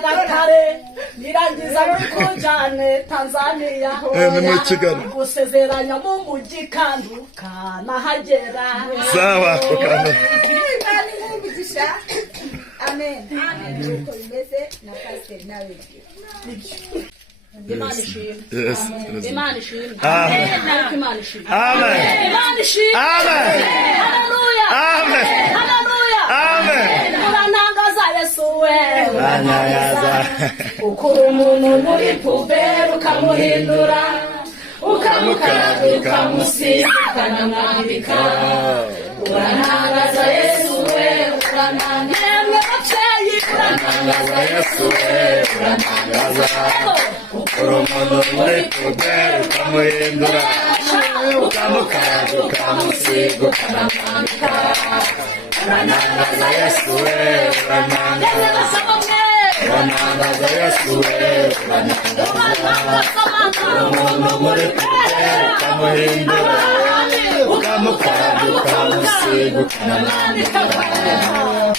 Nyagatare nirangiza muri kujane Tanzania gusezeranya mu mujyi kanduka nahagera sawa amen nuko bimeze na pastor nawe Imana ishimwe. Yes. Imana ishimwe. Amen. Imana ishimwe. Amen. Imana ishimwe. Amen. Haleluya. Amen. Haleluya. Amen. Uranangaza Yesu we. Uranangaza. Ukura umuntu muri puberi ukamuhindura ukamukaraga ukamusiga ukanamwambika uranangaza Yesu we uranangaza ababyeyi uranangaza Yesu we uranangaza ukura umuntu muri puberi ukamuhindura ukamukaraga ukamusiga ukanamwambika uranangaza Yesu we uranangaza uranangaza Yesu we uranangaza umuntu muri puberi ukamuhindura ukamukaraga ukamusiga ukanamwambika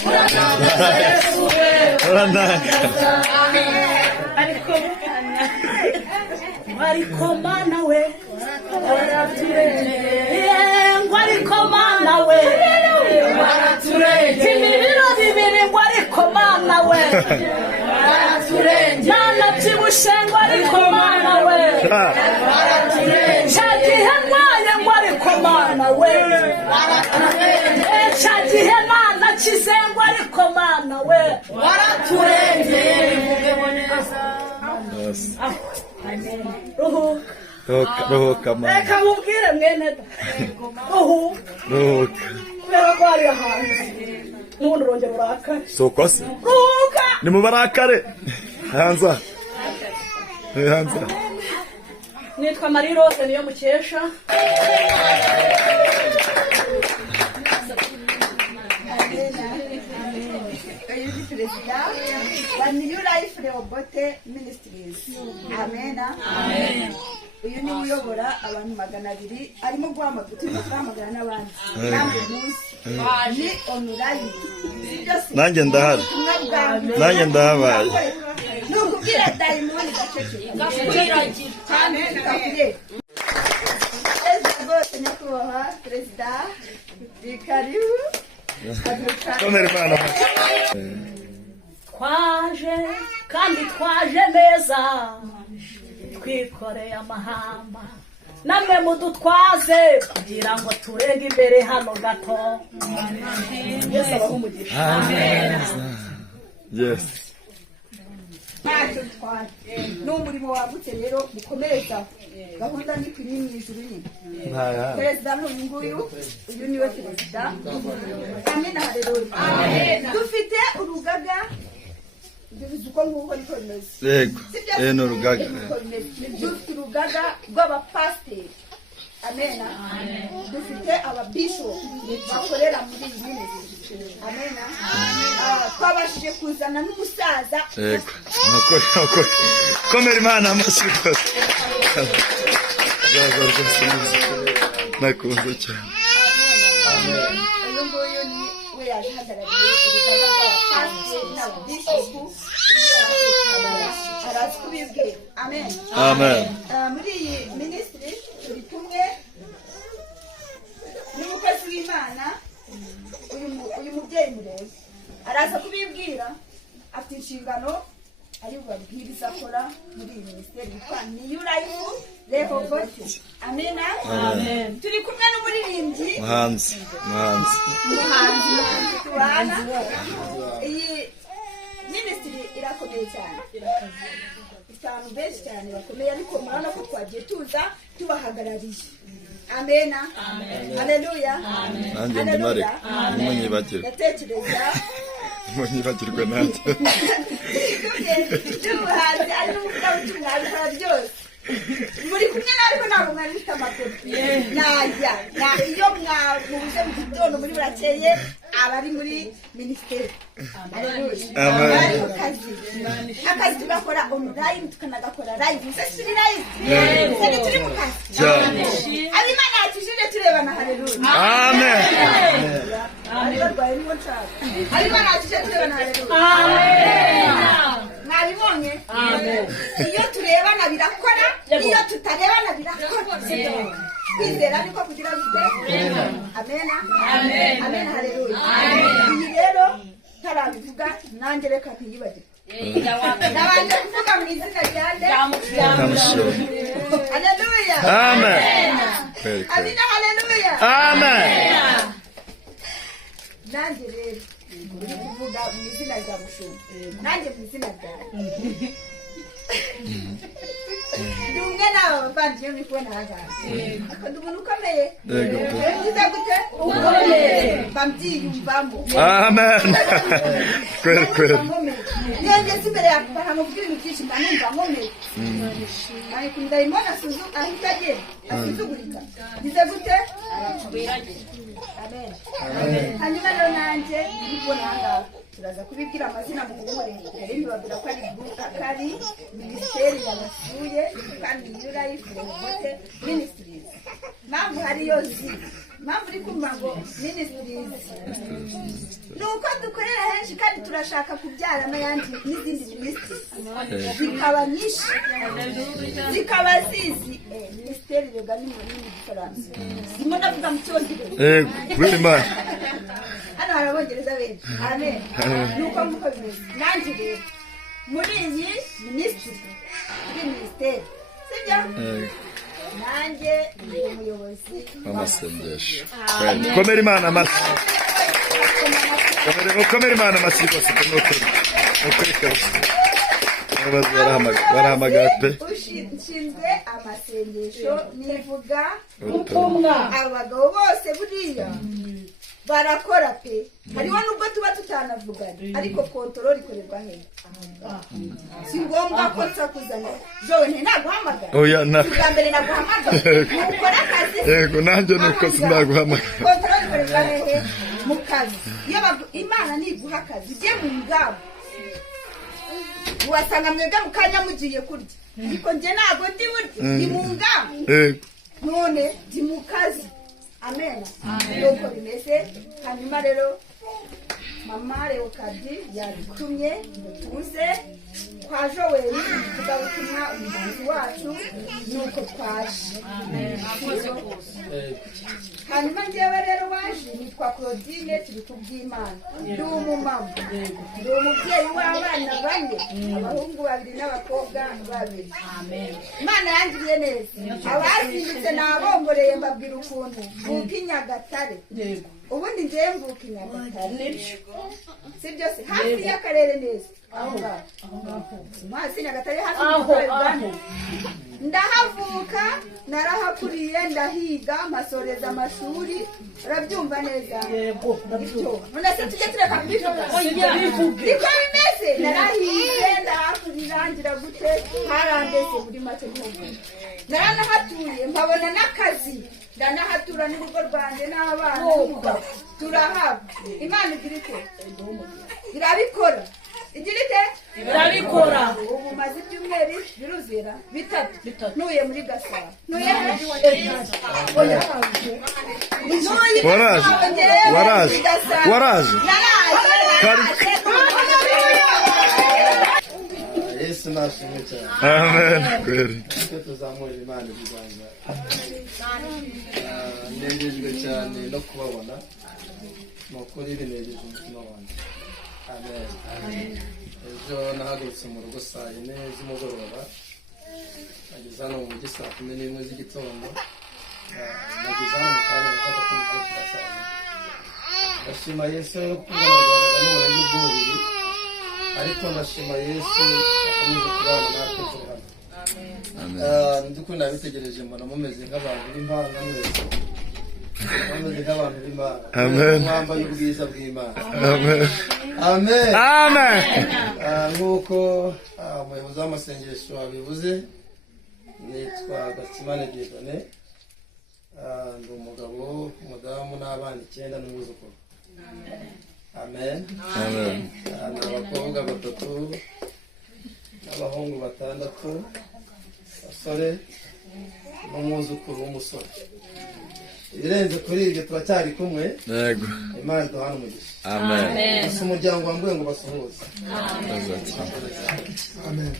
uranangaza Yesu we uranangaza ariko mana we waraturengeye ngo ariko mana we waraturengeye imiriro bibiri ngo ariko mana we waraturengeye nanabyibushye ngo ariko mana we waraturengeye cya gihe ndwaye ngo ariko mana we waraturengeye cya gihe nanakize ngo ariko mana we waraturengeye bivuge neza ruhuka mama reka mubwire mwene da ruhuka kubera ko hari ahantu n'ubundi urongera urakare soko se ruhuka ni mu barakare hanza hanza nitwa Marie Rose niyo mukesha perezida wa New Life Rehoboth Ministries. Amen. Amen. Uyu ni uyobora abantu 200 arimo guhamagara n'abandi kandi munsi ni online nanjye ndahari nanjye ndahabaye nukubwira diamond gacece kandi nyakubahwa perezida karibu komera Imana twaje kandi twaje neza twikoreye amahamba namwe mudutwaze kugira ngo turenge imbere hano gato Yesu abahe umugisha yes n'umurimo wagutse rero mukomereza gahunda ni kuri mu ijuru nyine perezida n'uyu nguyu uyu niwe perezida amen haleluya dufite urugaga dubize uko nguko niko bimeze yego ni urugaga dufite urugaga rw'abapasiteri amen dufite ababishop bakorera muri iyi minisitiri amen twabashije kuzana n'umusaza yego nuko komera Imana amashyi yaza rwose nakunze cyane uyu nguyu ni we yaje ahagarariye urugaga rw'abapasiteri n'ababishop arazi kubibwira amen amen muri iyi minisitiri turi kumwe n'umukozi w'Imana uyu mubyeyi murebe araza kubibwira afite inshingano ari bubabwiriza akora muri iyi minisiteri yitwa New Life Rehoboth amen turi kumwe n'umuririmbyi muhanzi tubana iyi minisitiri irakomeye cyane abantu benshi cyane bakomeye ariko murabona ko twagiye tuza tubahagarariye amen haleluya nanjye ndimare ntimunyibagirwe ndatekereza ntimunyibagirwe nanjye n'ubuhanzi ari n'umuvuga w'icyumwabikora byose muri kumwe nariko ntabwo mwari bifite amakuru najya iyo mwamubuze mu gitondo muri burakeye abari muri minisiteri bari mu akazi tugakora online tukanagakora live se turi live se turi mu kazi abimana yakijije turebana haleluya amen barwaye nibo nshaka abimana yakijije turebana haleluya mwabibonye iyo turebana birakora iyo tutarebana birakora kwizera niko kugira gute amena amena haleluya iyi rero ntarabivuga nanjye reka ntiyibagirwe nabanje kuvuga mu izina ryanjye haleluya amen amina haleluya amen nanjye rero uri kuvuga mu izina rya mushumba nanjye mu izina ryawe ndi umwe nawe bavandimwe muri kubona ahangaha akunda umuntu ukomeye ugize gute ukomeye mbabyiyumvamo amen kweli iyo ngeze imbere yawe bahamubwira ibintu byinshi mba numva nkomeye ariko ndayimona ahita agenda asuzugurika ugize gute amen hanyuma rero nanjye ndi kubona ahangaha turaza kubibwira amazina mu guhore rero ntibabwira ko ari minisiteri yabasuye kandi Life Promote Ministries mpamvu hariyo mpamvu uri kumva ngo Ministries ni uko dukorera henshi kandi turashaka kubyara n'ayandi n'izindi minisitiri zikaba nyinshi zikaba zizi minisiteri rega ni mu gifaransa zimwe ndavuga mu cyongereza kubera imana hano hari abongereza benshi amen nuko muko bimeze nanjye rero muri iyi minisitiri minisiteri sibyo nanjye ni umuyobozi w'amasengesho komera imana amashyi komera imana amashyi rwose nukuri kabisa barahamagara pe ushinzwe amasengesho nivuga abagabo bose buriya barakora pe hariho nubwo tuba tutanavugana ariko kontorori ikorerwa hehe si ngombwa ko nsakuzana jowe ntaguhamagara oya na bwa mbere naguhamagara mukora akazi yego nanjye nuko sinaguhamagara kontorori ikorerwa hehe mu kazi iyo imana niguha akazi ujye mu ngabo wasanga mwebwe mu kanya mugiye kurya ariko njye ntabwo ndi burya ndi mu ngabo none ndi mu kazi amen nuko bimeze hanyuma rero mama Leokadi yadutumye ngo tuze kwa Joel tuvuga ubutumwa umuhanzi wacu nuko twaje hanyuma njyewe rero waje nitwa Claudine turi kubw'Imana ndi umumama ndi umubyeyi w'abana bane abahungu 2 n'abakobwa 2 Imana yangiriye neza abazindutse nabongoreye mbabwira ukuntu mvuka Nyagatare ubundi njyewe mvuka Nyagatare si byose hafi y'akarere neza aho ngaho mazi Nyagatare hafi y'Rwanda ndahavuka narahakuriye ndahiga masoreza amashuri urabyumva neza yego none se tujye tureka kubivuga niko bimeze narahiye ndahakurira ngira gute harandese muri make nkumva naranahatuye mpabona n'akazi ndanahatura n'urugo rwanjye n'abana turahaba Imana igira ite irabikora igira ite irabikora ubu maze ibyumweru biruzira bitatu ntuye muri Gasabo ntuye waraje Yesu nashimwe cyane amen kweli tuzamurira Imana ibiganza ndengejwe cyane no kubabona nukuri binejeje umutima wanjye amen ejo nahagurutse mu rugo saa 4 z'umugoroba nageze hano mu mujyi saa 11 z'igitondo nageze hano mu kanya gafata k'umukozi saa 4 ndashima Yesu yo kugaragaza n'uburyo bw'umubiri ariko ndashima Yesu akomeze kubana natwe hano ndikunda nabitegereje mbona mumeze nk'abantu b'impanga mwese mumeze nk'abantu b'Imana mwambaye ubwiza bw'Imana amen nk'uko umuyobozi w'amasengesho wabivuze nitwa Gatsimane Dieudonné ndi umugabo umudamu n'abana 9 n'umwuzukuru amen n'abakobwa 3 n'abahungu 6 basore n'umwuzukuru w'umusore ibirenze kuri ibyo turacyari kumwe. Yego. Imana duhana umugisha. Amen. Gusa umuryango wambuye ngo basuhuze. Amen.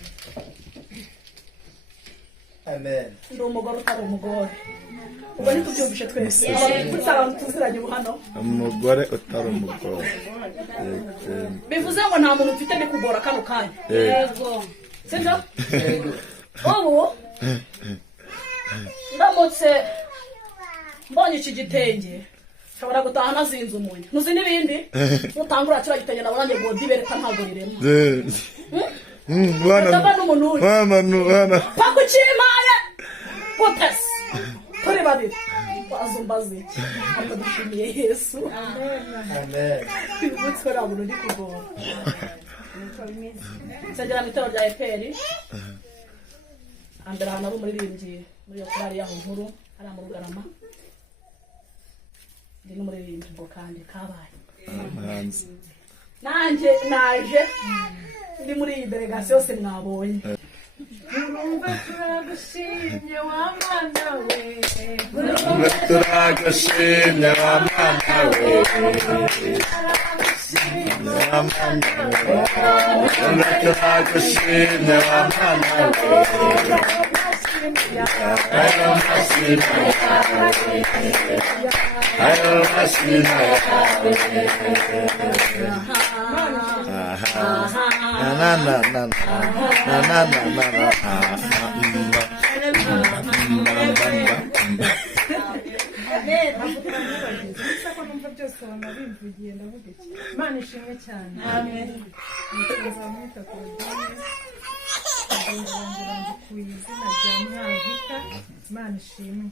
Amen. Ndi umugore utari umugore. Ubwo ntitubyumvishe twese. Abantu tuziranye hano. Umugore utari umugore. Bivuze ngo nta muntu ufite ni kugora kano kanya. Yego. Sibyo? Ubu ndamutse mbonye iki gitenge nshobora gutaha nazinze umunyu. Nuzi n'ibindi? Utangura kira gitenge naborange ngo dibereka ntabwo rirema. Bana. Pakuchimaye. Potesi. Turi babiri. Azumbazi. Akadushimiye Yesu. Amen. Twara buno ndi kugora. Sajya mu itoro rya EPR. Ambera hano abo muririmbyi muri yo kwari yaho nkuru ari mu Rugarama. Ndi no muririmbyi mbo kandi kabaye. Hanze. Nanje naje ndi muri iyi delegation yose mwabonye. Urumva turagushimye wa Mana we. Urumva turagushimye wa Mana we. Urumva turagushimye wa Mana we. Imana ishimwe cyane. Amen. Nzamwita ku ku izina rya Mwavita. Imana ishimwe.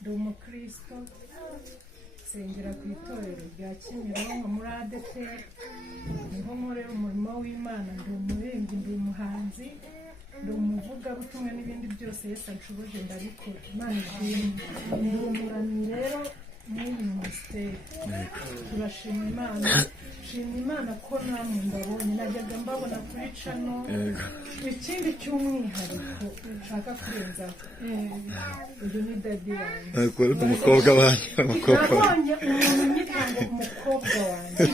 Ndi umukristo nsengera ku itorero rya Kimironko muri ADEPR, niho nkorera umurimo w'Imana. Ndi umuririmbyi, ndi umuhanzi, ndi umuvugabutumwa n'ibindi byose Yesu anshubuje ndabikora. Imana ishimwe. Ndi umuramyi rero muri minisiteri. Turashima Imana. Shima Imana ko namwe ndabonye najyaga mbabona kuri cano. Ikindi cy'umwihariko nshaka kurenzaho, uyu ni dadi wanjye. Umukobwa wanjye. Nabonye umuntu unyita ngo umukobwa wanjye.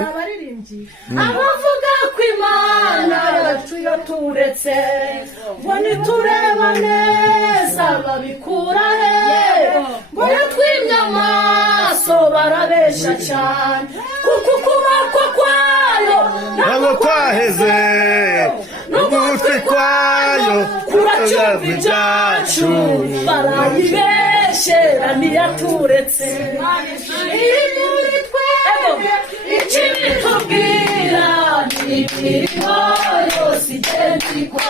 Abaririmbyi abavuga ko Imana yacu yaturetse ngo nitureba neza babikura he, ngo yatwimye amaso barabeshya cyane, kuko ukuboko kwayo ntabwo kwaheze n'ugutwi kwayo kuracyumva ibyacu barayibeshyera ntiyaturetse. Iri muri twebwe icyo bitubwira ni imirimo yose igenda ikora.